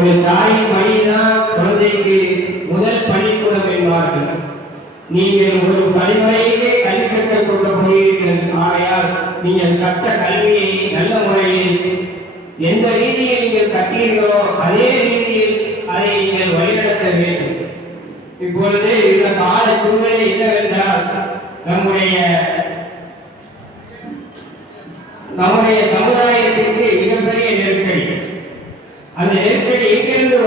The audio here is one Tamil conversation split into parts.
ஒரு தாயின் மடிதான் குழந்தைக்கு முதல் பள்ளிக்கூடம் என்பார்கள். நீங்கள் ஒரு தலைமுறையே கல்வி கற்றுக் கொள்ள போகிறீர்கள். ஆகையால் நீங்கள் கற்ற கல்வியை நல்ல முறையில் எந்த ரீதியில் நீங்கள் கற்றீர்களோ அதே ரீதியில் அதை நீங்கள் வழிநடத்த வேண்டும். இப்பொழுது இந்த கால சூழ்நிலை என்னவென்றால் நம்முடைய சமுதாயத்திற்கு மிகப்பெரிய நெருக்கடி. அந்த நெருக்கடி எங்கிருந்து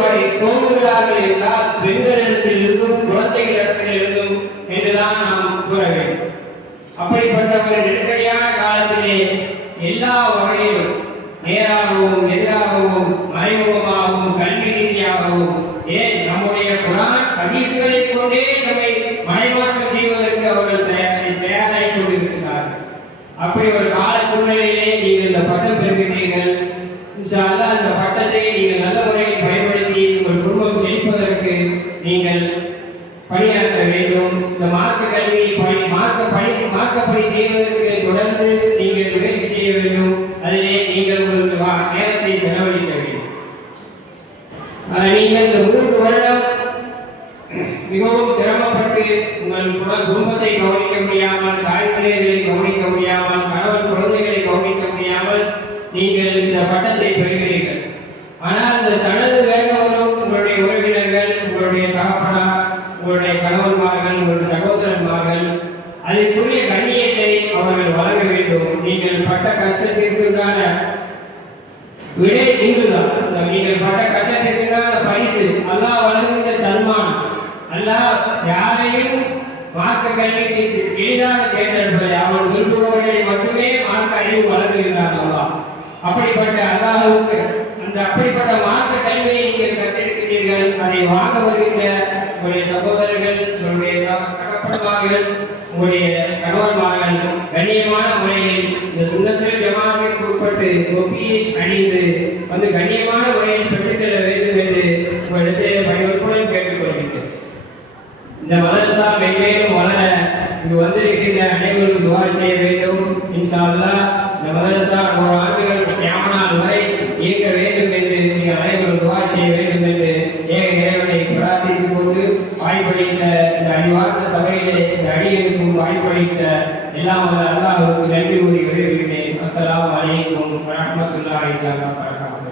தோன்றுகிறார்கள் என்றால் பெண்களிடத்தில் இருந்தும் குழந்தைகளிடத்தில் இருந்தும் என்றுதான் நாம் கூற வேண்டும். அப்படிப்பட்ட ஒரு நெருக்கடியான காலத்திலே எல்லா வகையிலும் நேராகவும் எதிராகவும் மறைமுகமாகவும் கல்வி ரீதியாகவும் ஏன் நம்முடைய குரான் ஹதீஸ்களை கொண்டே நம்மை மறைமாற்றம் செய்வதற்கு அவர்கள் தயாராகி கொண்டிருக்கிறார்கள். அப்படி ஒரு கால சூழ்நிலையிலே நீங்கள் இந்த பட்டம் பெறுகிறீர்கள். இன்ஷா அல்லாஹ் அந்த பட்டத்தை நீங்கள் நல்ல முறையில் பயன்படுத்தி உங்கள் குடும்பம் செழிப்பதற்கு நீங்கள் பணியாற்ற வேண்டும். இந்த மார்க்க கல்வி மார்க்கப்படி செய்வதற்கு தொடர்ந்து நீங்கள் முயற்சி செய்ய வேண்டும். அதிலே நீங்கள் உங்களுக்கு நேரத்தை செலவழிக்க வேண்டும். நீங்கள் இந்த 3 வருடம் மிகவும் சிரமப்பட்டு உங்கள் குடும்பத்தை கவனிக்க முடியாமல், தாய் பிள்ளைகளை கவனிக்க முடியாமல், கணவன் குழந்தைகளை கவனிக்க முடியாமல் நீங்கள் இந்த பட்டத்தை பெறுகிறீர்கள். ஆனால் இந்த சடங்கு வேண்டவரும் உங்களுடைய உறவினர்கள், உங்களுடைய தகப்பனார், உங்களுடைய கணவன்மார்கள், உங்களுடைய சகோதரன்மார்கள் அதற்குரிய கண்ணியத்தை அவர்கள் வழங்க வேண்டும். நீங்கள் பட்ட கஷ்டத்திற்குண்டான விடை இன்றுதான். நீங்கள் பட்ட கஷ்டத்திற்குண்டான பரிசு அல்லாஹ் வழங்குகின்ற சன்மானம். அல்லாஹ் யாரையும் மார்க்க கல்விக்கு எளிதாக தேர்ந்தெடுப்பதை அவன் விரும்புபவர்களை மட்டுமே மார்க்க அறிவு வழங்குகிறார் அல்லாஹ். அப்படிப்பட்ட அல்லாஹ்வுக்கு அப்படிப்பட்ட மார்க்க கல்வியை நீங்கள் கற்றிருக்கிறீர்கள். அதை வாங்க வருகின்ற உங்களுடைய சகோதரர்கள், உங்களுடைய தகப்பன்மார்கள், உங்களுடைய கணவன்மார்கள் கண்ணியமான முறையில் இந்த சுன்னத்துல் ஜமாஅத்திற்கு உட்பட்டு தொப்பியை அணிந்து வந்து கண்ணியமான முறையில் பெற்றுச் செல்ல வேண்டும் என்று உங்களிடத்தில் பணிவன்புடன் கேட்டுக்கொள்கிறேன். இந்த மதரசா மென்மேலும் வளர இங்கு வந்திருக்கின்ற அனைவரும் துஆ செய்ய வேண்டும். இன்ஷா அல்லாஹ் இந்த மதரசா 100 ஆண்டுகள் கியாமத் வரை இயக்க வேண்டும் என்று நீங்கள் அனைவரும் துஆ செய்ய வேண்டும் என்று ஏக இறைவனை பிரார்த்தித்துக் கொண்டு வாய்ப்பளித்த இந்த அறிவார்ந்த சபையிலே இந்த அடியெடுக்கும் வாய்ப்பளித்த எல்லாம் அல்லாஹ்வுக்கு நன்றி கூறி விடைபெறுகிறேன். அஸ்ஸலாமு அலைக்கும் வரஹ்மத்துல்லாஹி வபரகாத்துஹு.